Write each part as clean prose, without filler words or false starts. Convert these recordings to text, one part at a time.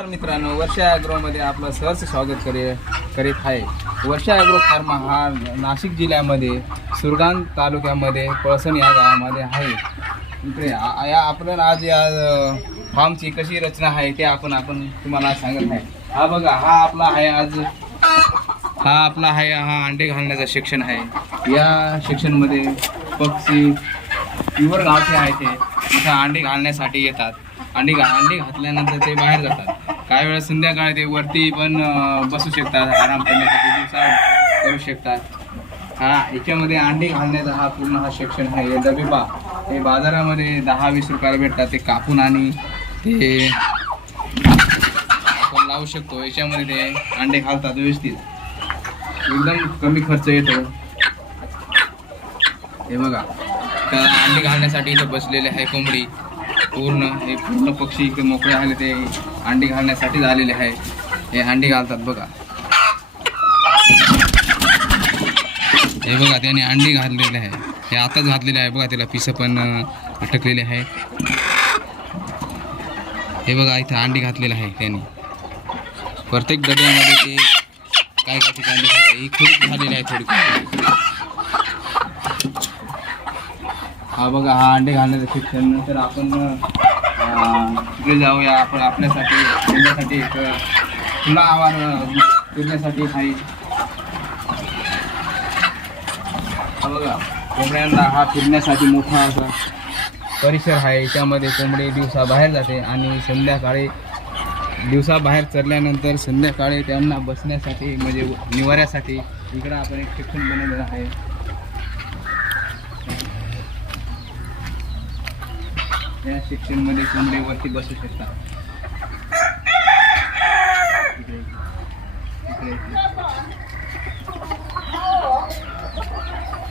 नमस्कार मित्रांनो, वर्षा ॲग्रोमध्ये आपलं सहर्ष स्वागत करीत आहे. वर्षा ॲग्रो फार्मा हा नाशिक जिल्ह्यामध्ये सुरगाण तालुक्यामध्ये पळसण या गावामध्ये आहे. इकडे आपण आज या फार्मची कशी रचना आहे ते आपण तुम्हाला सांगत आहे. हा बघा, हा आपला आहे हा अंडे घालण्याचा सेक्शन आहे. या सेक्शनमध्ये पक्षी प्युअर गावचे आहे ते इथं अंडे घालण्यासाठी येतात. अंडी घातल्यानंतर ते बाहेर जातात. काही वेळा संध्याकाळी ते वरती पण बसू शकतात, आराम करण्यासाठी दिवसा करू शकतात. याच्यामध्ये अंडी घालण्याचा हा पूर्ण हा सेक्शन आहे. हे डबे हे बाजारामध्ये 10-20 रुपयाला भेटतात. ते कापून आणि ते आपण लावू शकतो. याच्यामध्ये ते अंडे घालतात व्यवस्थित, एकदम कमी खर्च येतो. हे बघा, तर अंडी घालण्यासाठी इथं बसलेले आहे कोंबडी. हे पूर्ण पक्षी इकडे मोकळे आले, ते अंडी घालण्यासाठी आलेले आहे. हे अंडी घालतात बघा. हे बघा, त्याने अंडी घातलेले आहे. हे आताच घातलेले आहे बघा. त्याला पिसं पण अटकलेले आहे. हे बघा, इथं अंडी घातलेलं आहे त्याने. प्रत्येक डब्यामध्ये ते काय ठिकाणी ही खूप झालेली आहे थोडी. हा बघा, हा अंडे घालण्याचं शिक्षण. नंतर आपण तिकडे जाऊया. आपण आपल्यासाठी एक खुला आवार फिरण्यासाठी आहे. हा बघा, कोंबड्यांना हा फिरण्यासाठी मोठा असा परिसर आहे. याच्यामध्ये कोंबडी दिवसा बाहेर जाते आणि दिवसा बाहेर चरल्यानंतर संध्याकाळी त्यांना बसण्यासाठी म्हणजे निवाऱ्यासाठी इकडं आपण एक सेक्शन बनवलेलं आहे. या सेक्शनमध्ये कोंबडी वरती बसू शकतात.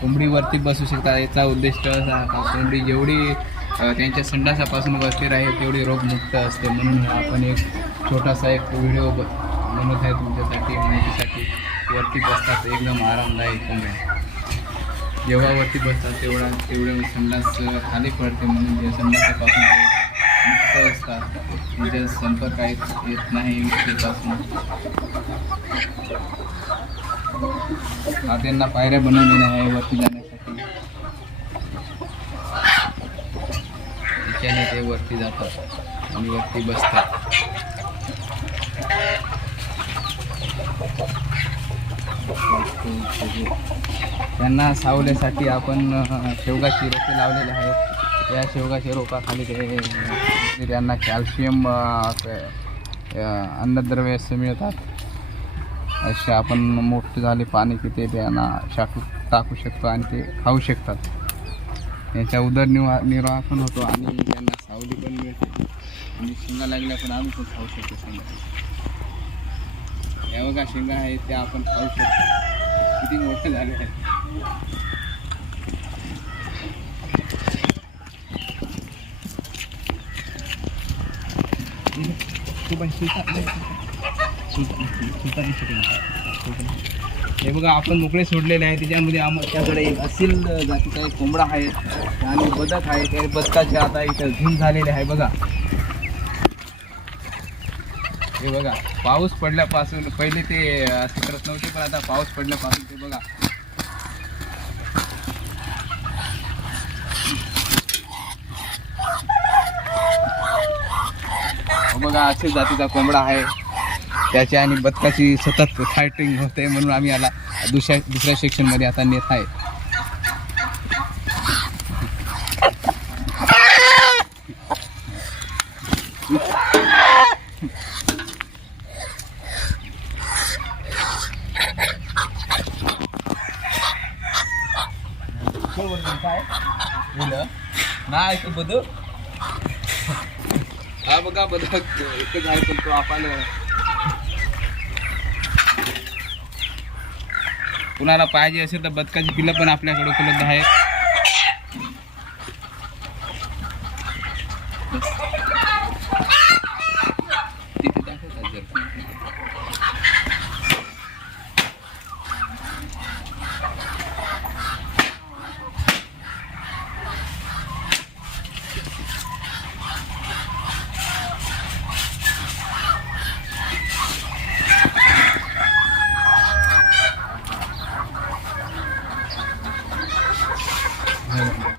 कोंबडी वरती बसू शकतात. याचा उद्दिष्ट असा कोंबडी जेवढी त्यांच्या संडासापासून वरती राहील तेवढी रोगमुक्त असते. म्हणून आपण एक छोटासा एक व्हिडिओ बनवत आहे तुमच्यासाठी, माहितीसाठी. वरती बसतात एकदम आरामदायक कोंबड्या. जेव्हा वरती बसतात तेवढे संडास खाली पडते, म्हणून जे संडासापासून मुक्त असतात, तिथे संपर्क येत नाही विषेपासून. त्यांना पायऱ्या बनवलेल्या आहे वरती जाण्यासाठी. त्याच्याने ते वरती जातात आणि वरती बसतात. त्यांना सावलीसाठी आपण शेवगाची रोपे लावलेले आहेत. या शेवगाच्या रोपाखाली त्यांना कॅल्शियम अन्नद्रव्य असे मिळतात. असे आपण मोठे झाले पाणी की ते त्यांना टाकू शकतो आणि ते खाऊ शकतात. यांचा उदरनिर्वाह पण होतो आणि त्यांना सावली पण मिळते आणि शेंगा लागल्या पण आम्ही पण खाऊ शकतो. या बघा, शेंगा आहेत त्या आपण खाऊ शकतो. किती मोठे झाले आहेत. हे बघा, आपण मोकळे सोडलेले आहे. त्याच्यामध्ये आमच्याकडे एक असील जातीचा एक कोंबडा आहे आणि बदक आहे. त्या बदकाचे आता इथं झुंड झालेले आहे बघा. हे बघा, पाऊस पडल्यापासून पहिले ते असं करत नव्हते, पण आता पाऊस पडल्यापासून ते बघा बघा असे जातीचा कोंबडा आहे. त्याची आणि बदकाची सतत फायटिंग होते, म्हणून आम्ही याला दुसऱ्या सेक्शनमध्ये आता नेत आहे. नाही तो बदक, हा बघा बदक एकच आहे, पण तो आपण कुणाला पाहिजे असेल तर बदकाची पिल्लं पण आपल्याकडे उपलब्ध आहेत. धन्यवाद.